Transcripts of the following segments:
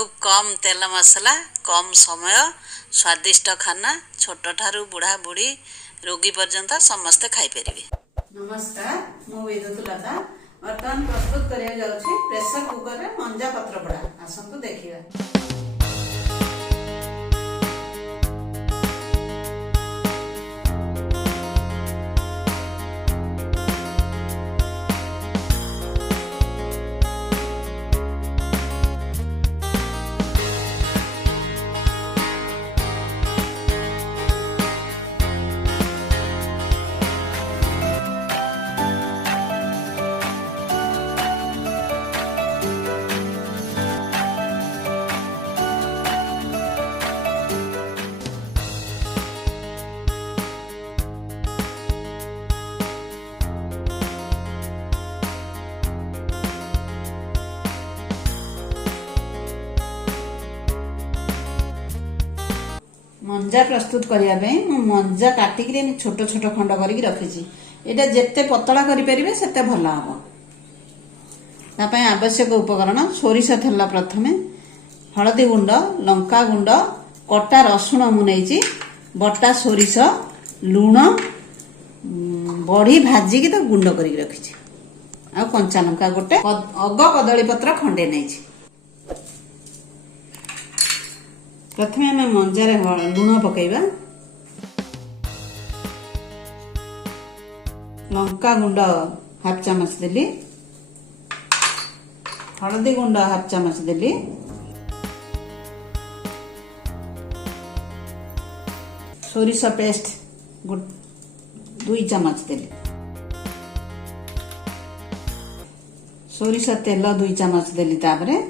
खूब कम तेल मसला कम समय स्वादिष्ट खाना छोट ठारू बुढ़ा बुढ़ी रोगी पर्यंत समस्ते खाई परिबे। नमस्कार मु वेदतुलता बर्तमान प्रस्तुत करिया जाउछि प्रेशर कुकर रे मंजा पत्र पोड़ा आसंतु देखिबा। मंजा प्रस्तुत करने मंजा काटिक छोट छोट खंड कर रखी। यहाँ जिते पतला करें से भल हम। तापाई आवश्यक उपकरण सोरिष तेल प्रथम हलदी गुंड लंका गुंड कटा रसुण मुझे बटा सोरिष लुण बड़ी भाजिकी तो गुंड कर रखी। आ कंचा लंका गोटे अग कदली पत्र खंडे नहीं। प्रथम आम मंजार लुण पकईबा लंका गुंड हाफ चामच देली हलदी गुंड हाफ चामच देली सोरिष पेस्ट 2 चामच देली सोरिष तेल 2 चामच देली तापरे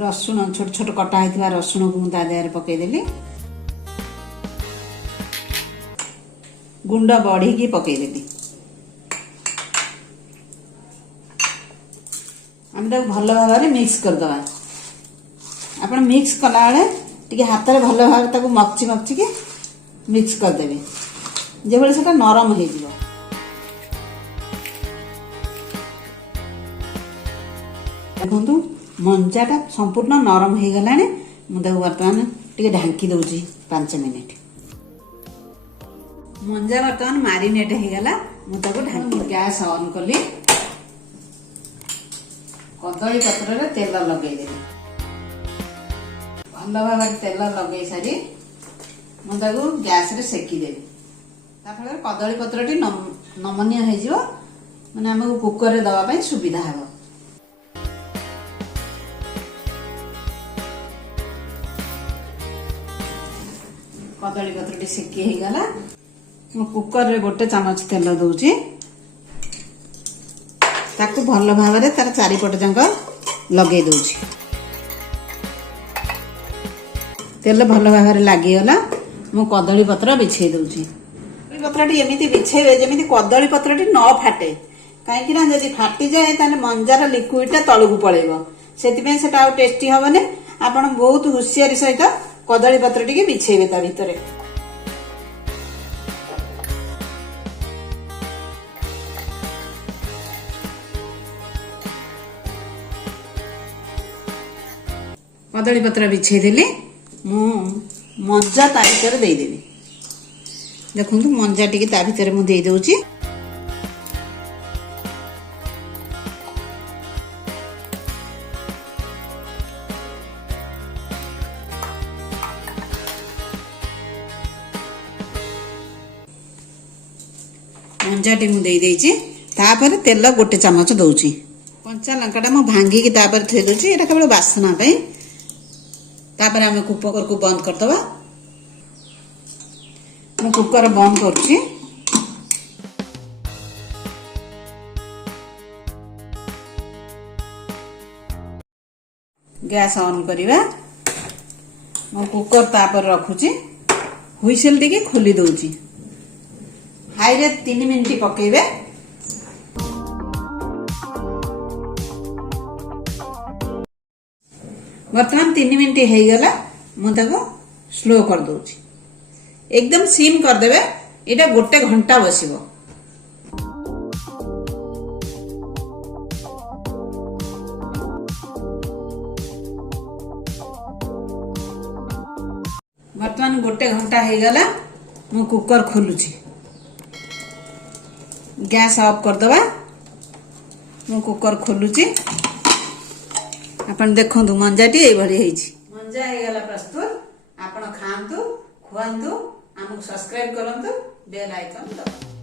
रसुण छोट छोट कटा होता रसुण को मुझे देहर पकईदेली गुंड बढ़ी की पकईदेली आम भल भाव मिक्स करदे। आप मिक्स कला बेले हाथ में भल भाव मक्ची मक्ची के मिक्स करदे जो से नरम हो। देखु मंजाटा संपूर्ण नरम हो गला मुझे बर्तमान टे ढांकी दौची 5 मिनिट। मंजा बर्तमान मारिनेट हो गला मुझे ढांकी गैस ऑन कली कदली पत्र रे तेल लगेदेली भल भाव तेल लगे सारी मुझे गैस रे सेकीदेवी फल कदली पत्र टी नमनीय हो माने आमको कुकर रे दवाई सुविधा हे। कदली पत्र सेकी हो गला मो कुकर रे गोटे चामच तेल दौची ताकू भल भाव तार चारिपट जाक लगे दौची तेल भल भाव लगिगला मो कदली पत्र बिछे दौची। कदली पत्र एमती बिछेबे जमी कदली पत्र न फाटे कहीं जदि फाटी जाए ताले मंजार लिक्विडटा तलू पड़ेगा से टेस्टी हेनी। आपण बहुत हुशियारी सहित कदली पत्र टी बिछेबे ता भितर कदली पत्र बिछेदेली मु मंजा ता भितर देदेवी। देखु मंजा टी ता भितर मु दे दउची मंजाटी मुझे तापर तेल गोटे चामच दौची कंचा लंकाटा मु भांगिकी तापर थई दउची एटा केवल बासना पे। तापर आम कुकर को बंद करदबा मु कुकर बंद करुची गैस ऑन करिबा मु कुकर तापर रखुची हुइसेल टिके खोली दउची हाई रे 3 मिनिट पकेबे बर्तमान 3 मिनिट हो गला मुझे स्लो कर दूची एकदम सिम करदे। यहाँ गोटे घंटा बसिबो बर्तमान 1 घंटा हो गला मु कुकर खोलुची गैस ऑफ कर दबा मु कुकर खोलुची आपण देखंतु मंजाटी ए भली हेछि मंजा हे गला प्रस्तुत आपण खांतु खुआंतु हमको सब्सक्राइब करंतु बेल आइकन दबाओ।